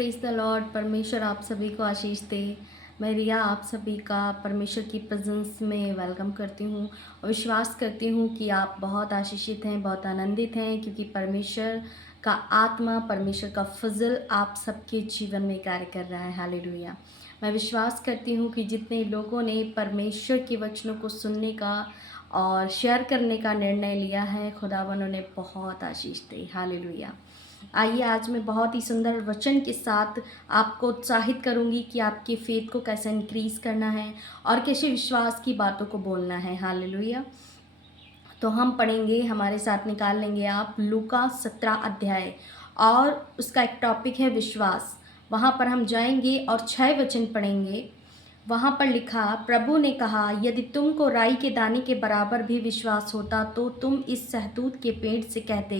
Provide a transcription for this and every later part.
Praise the Lord. परमेश्वर आप सभी को आशीष दे। मैं रिया आप सभी का परमेश्वर की प्रेजेंस में वेलकम करती हूँ और विश्वास करती हूँ कि आप बहुत आशीषित हैं, बहुत आनंदित हैं, क्योंकि परमेश्वर का आत्मा, परमेश्वर का फजल आप सबके जीवन में कार्य कर रहा है। हालेलुया। मैं विश्वास करती हूँ कि जितने लोगों ने परमेश्वर के वचनों को सुनने का और शेयर करने का निर्णय लिया है, खुदावन उन्हें बहुत आशीष दे। हालेलुया। आइए आज मैं बहुत ही सुंदर वचन के साथ आपको उत्साहित करूंगी कि आपके फेथ को कैसे इंक्रीज करना है और कैसे विश्वास की बातों को बोलना है। हालेलुया। तो हम पढ़ेंगे, हमारे साथ निकाल लेंगे आप लूका 17 अध्याय और उसका एक टॉपिक है विश्वास। वहाँ पर हम जाएंगे और 6 वचन पढ़ेंगे। वहाँ पर लिखा, प्रभु ने कहा, यदि तुमको राई के दाने के बराबर भी विश्वास होता तो तुम इस सहतूत के पेड़ से कहते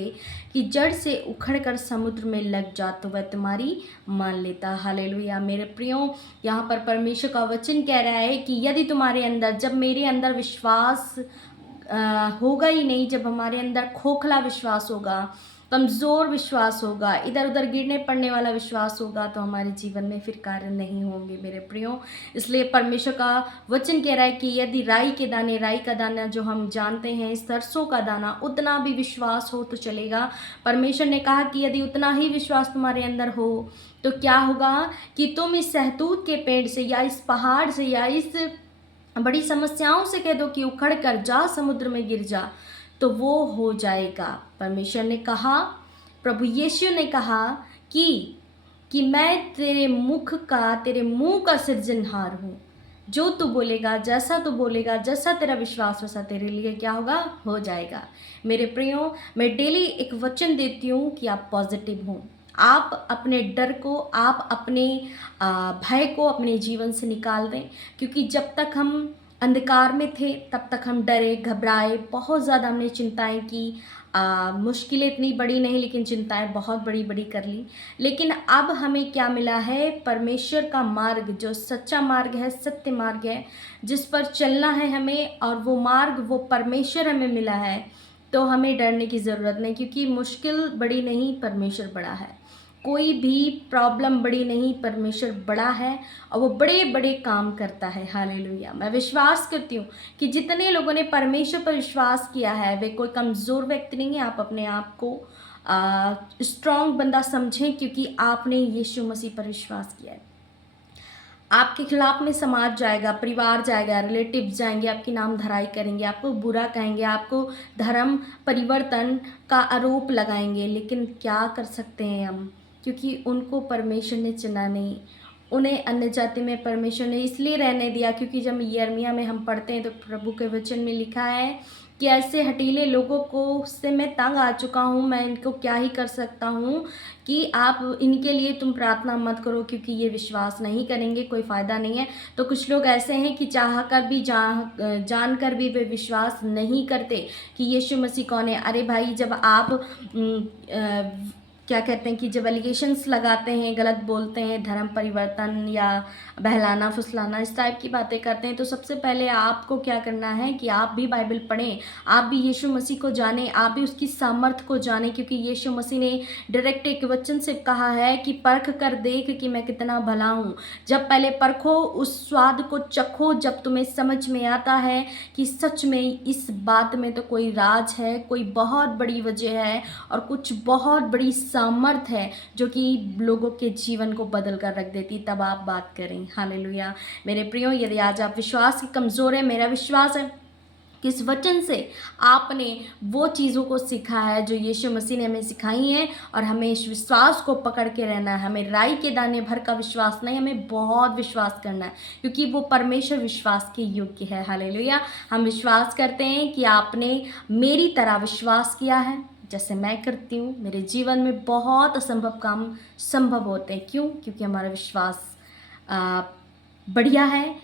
कि जड़ से उखड़कर समुद्र में लग जा, तो वह तुम्हारी मान लेता। हालेलुया। मेरे प्रियो, यहाँ पर परमेश्वर का वचन कह रहा है कि यदि तुम्हारे अंदर, जब मेरे अंदर विश्वास होगा ही नहीं, जब हमारे अंदर खोखला विश्वास होगा, कमज़ोर विश्वास होगा, इधर उधर गिरने पड़ने वाला विश्वास होगा, तो हमारे जीवन में फिर कार्य नहीं होंगे मेरे प्रियो। इसलिए परमेश्वर का वचन कह रहा है कि यदि राई का दाना जो हम जानते हैं, सरसों का दाना, उतना भी विश्वास हो तो चलेगा। परमेश्वर ने कहा कि यदि उतना ही विश्वास तुम्हारे अंदर हो तो क्या होगा कि तुम इस सहतूत के पेड़ से या इस पहाड़ से या इस बड़ी समस्याओं से कह दो कि उखड़ कर जा, समुद्र में गिर जा, तो वो हो जाएगा। परमेश्वर ने कहा, प्रभु यीशु ने कहा कि मैं तेरे मुंह का सृजनहार हूँ। जो तू बोलेगा, जैसा तू बोलेगा, जैसा तेरा विश्वास, वैसा तेरे लिए क्या होगा, हो जाएगा। मेरे प्रियो, मैं डेली एक वचन देती हूँ कि आप पॉजिटिव हों। आप अपने डर को, आप अपने भय को अपने जीवन से निकाल दें, क्योंकि जब तक हम अंधकार में थे तब तक हम डरे, घबराए, बहुत ज़्यादा हमने चिंताएं की। मुश्किलें इतनी बड़ी नहीं, लेकिन चिंताएं बहुत बड़ी बड़ी कर ली। लेकिन अब हमें क्या मिला है, परमेश्वर का मार्ग, जो सच्चा मार्ग है, सत्य मार्ग है, जिस पर चलना है हमें, और वो मार्ग, वो परमेश्वर हमें मिला है। तो हमें डरने की ज़रूरत नहीं, क्योंकि मुश्किल बड़ी नहीं, परमेश्वर बड़ा है। कोई भी प्रॉब्लम बड़ी नहीं, परमेश्वर बड़ा है और वो बड़े बड़े काम करता है। हालेलुया। मैं विश्वास करती हूँ कि जितने लोगों ने परमेश्वर पर विश्वास किया है वे कोई कमज़ोर व्यक्ति नहीं है। आप अपने आप को स्ट्रॉन्ग बंदा समझें, क्योंकि आपने यीशु मसीह पर विश्वास किया है। आपके खिलाफ में समाज जाएगा, परिवार जाएगा, रिलेटिव्स जाएंगे, आपकी नाम धराई करेंगे, आपको बुरा कहेंगे, आपको धर्म परिवर्तन का आरोप लगाएंगे, लेकिन क्या कर सकते हैं हम, क्योंकि उनको परमेश्वर ने चुना नहीं। उन्हें अन्य जाति में परमेश्वर ने इसलिए रहने दिया क्योंकि जब यिर्मयाह में हम पढ़ते हैं तो प्रभु के वचन में लिखा है कि ऐसे हटीले लोगों को से मैं तंग आ चुका हूँ, मैं इनको क्या ही कर सकता हूँ कि आप इनके लिए तुम प्रार्थना मत करो, क्योंकि ये विश्वास नहीं करेंगे, कोई फ़ायदा नहीं है। तो कुछ लोग ऐसे हैं कि चाह कर भी जान कर भी वे विश्वास नहीं करते कि यीशु मसीह कौन है। अरे भाई, जब आप क्या कहते हैं कि जब एलिगेशंस लगाते हैं, गलत बोलते हैं, धर्म परिवर्तन या बहलाना फुसलाना इस टाइप की बातें करते हैं, तो सबसे पहले आपको क्या करना है कि आप भी बाइबल पढ़ें, आप भी यीशु मसीह को जानें, आप भी उसकी सामर्थ को जानें, क्योंकि यीशु मसीह ने डायरेक्ट एक वचन से कहा है कि परख कर देख कि मैं कितना भला हूँ। जब पहले परखो, उस स्वाद को चखो, जब तुम्हें समझ में आता है कि सच में इस बात में तो कोई राज है, कोई बहुत बड़ी वजह है और कुछ बहुत बड़ी सामर्थ है जो कि लोगों के जीवन को बदल कर रख देती, तब आप बात करें। हालेलुया। मेरे प्रियो, यदि आज आप विश्वास की कमज़ोर है, मेरा विश्वास है कि इस वचन से आपने वो चीज़ों को सीखा है जो यीशु मसीह ने हमें सिखाई हैं, और हमें इस विश्वास को पकड़ के रहना है। हमें राई के दाने भर का विश्वास नहीं, हमें बहुत विश्वास करना है, क्योंकि वो परमेश्वर विश्वास के योग्य है। हालेलुया। हम विश्वास करते हैं कि आपने मेरी तरह विश्वास किया है जैसे मैं करती हूँ। मेरे जीवन में बहुत असंभव काम संभव होते हैं। क्यों? क्योंकि हमारा विश्वास बढ़िया है,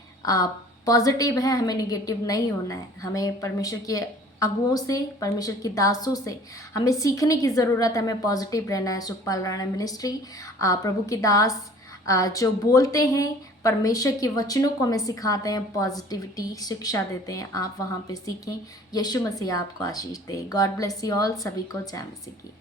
पॉजिटिव है। हमें नेगेटिव नहीं होना है। हमें परमेश्वर के अगुओं से, परमेश्वर के दासों से हमें सीखने की ज़रूरत है। हमें पॉजिटिव रहना है। सुखपाल राणा मिनिस्ट्री, प्रभु के दास जो बोलते हैं, परमेश्वर के वचनों को हमें सिखाते हैं, पॉजिटिविटी शिक्षा देते हैं। आप वहाँ पे सीखें। यीशु मसीह आपको आशीष दे। God bless you all. सभी को जय मसीह की।